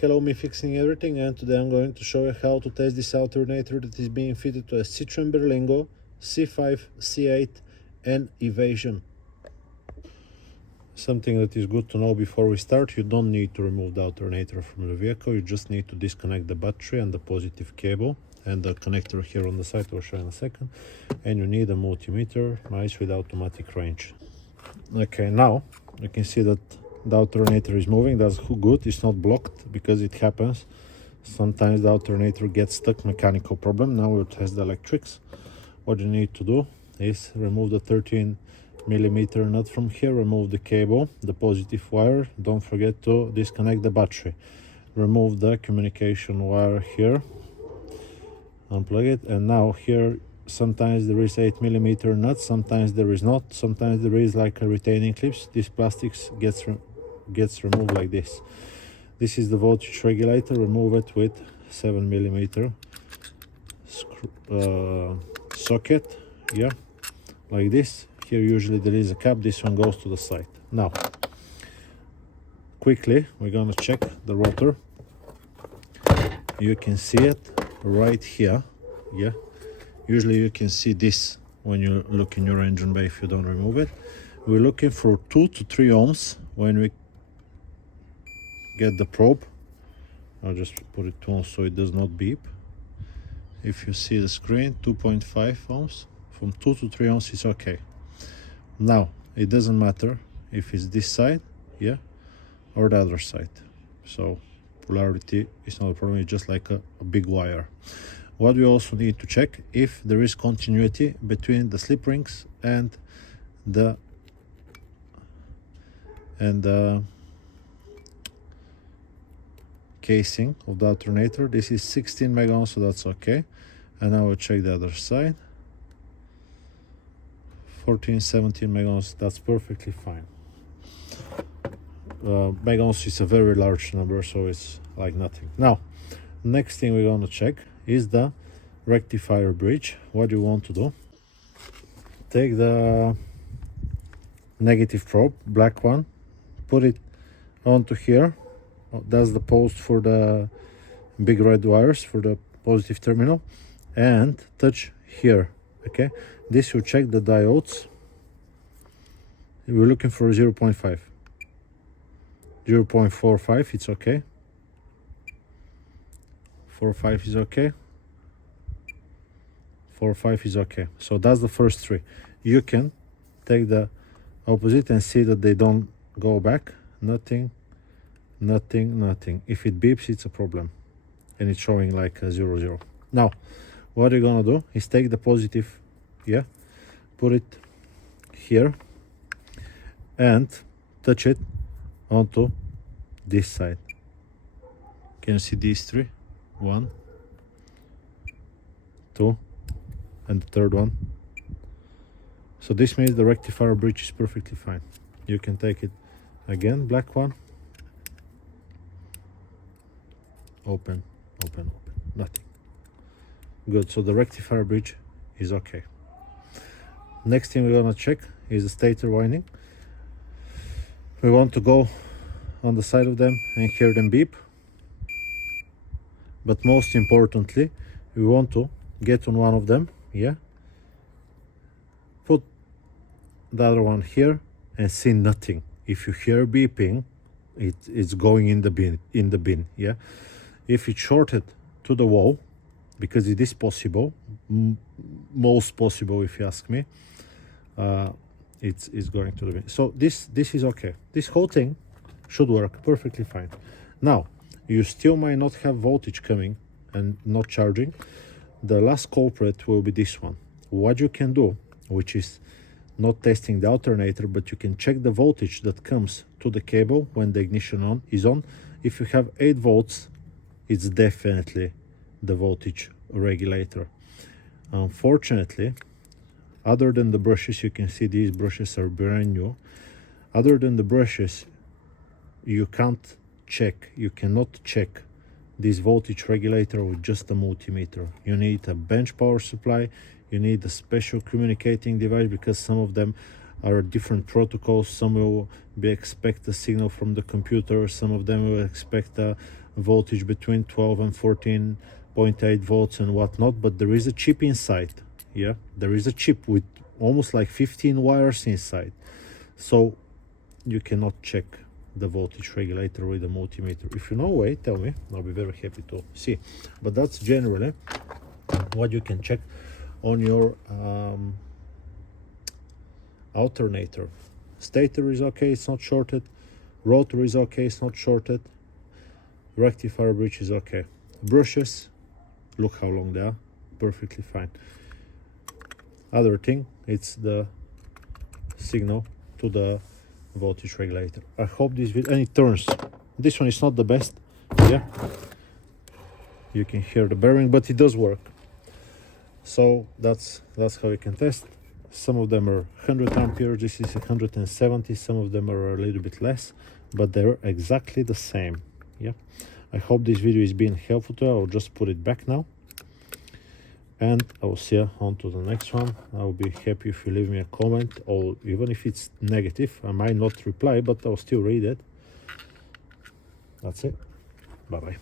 Hello, me fixing everything, and today I'm going to show you how to test this alternator that is being fitted to a Citroen Berlingo C5, C8 and Evasion. Something that is good to know before we start: you don't need to remove the alternator from the vehicle, you just need to disconnect the battery and the positive cable and the connector here on the side, I'll show you in a second. And you need a multimeter, nice with automatic range. Okay, now you can see that the alternator is moving. That's good, it's not blocked, because it happens. Sometimes the alternator gets stuck, mechanical problem. Now we'll test the electrics. What you need to do is remove the 13mm nut from here, remove the cable, the positive wire, don't forget to disconnect the battery, remove the communication wire here, unplug it, and now here sometimes there is 8mm nut, sometimes there is not, sometimes there is like a retaining clips. This plastics gets removed like this. This is the voltage regulator, remove it with 7mm socket, yeah, like this. Here usually there is a cap, this one goes to the side. Now quickly we're gonna check the rotor. You can see it right here, yeah. Usually you can see this when you look in your engine bay if you don't remove it. We're looking for 2 to 3 ohms when we get the probe. I'll just put it 2 ohms so it does not beep. If you see the screen, 2.5 ohms. From 2 to 3 ohms is okay. Now it doesn't matter if it's this side, yeah, or the other side. So polarity is not a problem, it's just like a big wire. What we also need to check if there is continuity between the slip rings and the casing of the alternator. This is 16 mega ohms, so that's okay. And now we'll check the other side. 14, 17 mega ohms, that's perfectly fine. Mega ohms is a very large number, so it's like nothing. Now, next thing we're going to check is the rectifier bridge. What you want to do: take the negative probe, black one, put it onto here. That's the post for the big red wires for the positive terminal, and touch here. Okay, this will check the diodes. We're looking for 0.5, 0.45, it's okay. 4.5 is okay. 4.5 is okay. So that's the first 3. You can take the opposite and see that they don't go back. Nothing, nothing, nothing. If it beeps, it's a problem, and it's showing like a 0, 0. Now what you're gonna do is take the positive, yeah, put it here and touch it onto this side. Can you see these 3? 1, 2, and the third one. So this means the rectifier bridge is perfectly fine. You can take it again, black one, open, open, open, nothing. Good, so the rectifier bridge is okay. Next thing we're gonna check is the stator winding. We want to go on the side of them and hear them beep. But most importantly, we want to get on one of them, yeah, put the other one here and see nothing. If you hear beeping, it's going in the bin, yeah. If it's shorted to the wall, because it is possible, most possible if you ask me, it's going to the bin. So this is okay. This whole thing should work perfectly fine. Now you still might not have voltage coming and not charging. The last culprit will be this one. What you can do, which is not testing the alternator, but you can check the voltage that comes to the cable when the ignition is on. If you have 8 volts, it's definitely the voltage regulator. Unfortunately, other than the brushes, you can see these brushes are brand new. Other than the brushes, you can't check, you cannot check this voltage regulator with just a multimeter. You need a bench power supply, you need a special communicating device, because some of them are different protocols. Some will expect a signal from the computer, some of them will expect a voltage between 12 and 14.8 volts and whatnot, but there is a chip inside. Yeah, there is a chip with almost like 15 wires inside, so you cannot check the voltage regulator with a multimeter. If you know a way, tell me, I'll be very happy to see. But that's generally what you can check on your alternator. Stator is okay, it's not shorted. Rotor is okay, it's not shorted. Rectifier bridge is okay. Brushes, look how long they are, perfectly fine. Other thing, it's the signal to the voltage regulator. I hope this video, and it turns. This one is not the best. Yeah, you can hear the bearing, but it does work. So that's how you can test. Some of them are 100 amperes, this is 170, some of them are a little bit less, but they're exactly the same. Yeah, I hope this video is being helpful to you. I'll just put it back now, and I will see you on to the next one. I'll be happy if you leave me a comment, or even if it's negative, I might not reply, but I'll still read it. That's it. Bye bye.